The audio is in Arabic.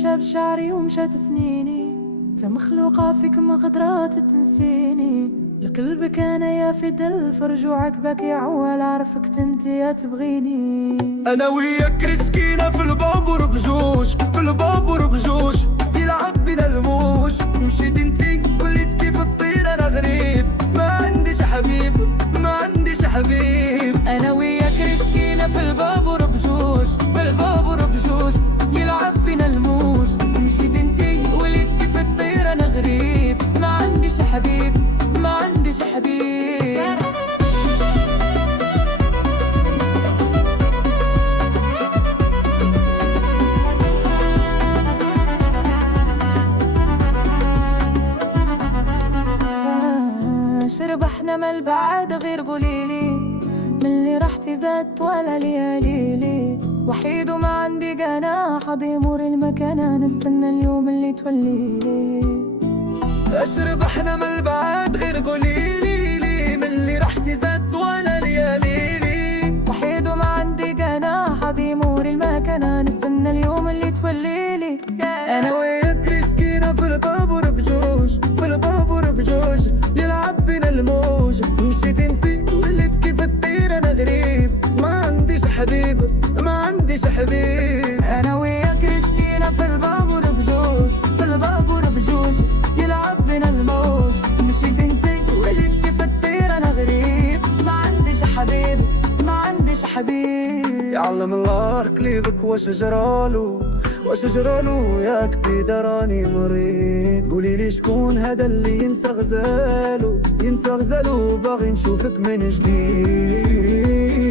مشى بشعري ومشات سنيني، انت مخلوقة فيك ما قدرات تنسيني. لقلبك انا يا فدل فرجوعك بك يا عوال، عرفك انت يا تبغيني. انا وياك رسكينا في البابور بجوج، في البابور بجوج يلعب بنا الموج. مشيت انتي وليت كيف الطير انا غريب، ما عنديش حبيب ما عنديش حبيب. انا وياك رسكينا في البابور بجوج، في البابور بجوج يلعب بنا الموج. مشيت انتي وليت كيف الطير انا غريب، ما عنديش حبيب ما عنديش حبيب. شربحنا ما البعاد غير قليلي، من اللي راحتي زادت ولا لياليلي. وحيد وما عندي جناح اضيمور المكانة، نستنى اليوم اللي توليلي. اشرب احنا من البعاد غير قوليلي لي، من اللي رحتي زاد ولا لياليلي. وحيد وما عندي جناح اضيمور المكانة، نستنى اليوم اللي توليلي. انا وياك رسكينا في البابور بجوج، في البابور بجوج يلعب بنا الموج. مشيت انتي وليت كيف الطير انا غريب، ما عنديش حبيب ما عنديش حبيب. انا وياك رسكينا في البابور بجوج، في البابور بجوج يلعب بنا الموج. مشيت انتي وليت كيف الطير انا غريب، ما عنديش حبيب ما عنديش حبيب. يعلم الله قلبك واش جرالو، واش جرالو ياك بيدا راني مريض. قوليلي شكون هذا اللي ينسى غزالو، ينسى غزالو باغي نشوفك من جديد.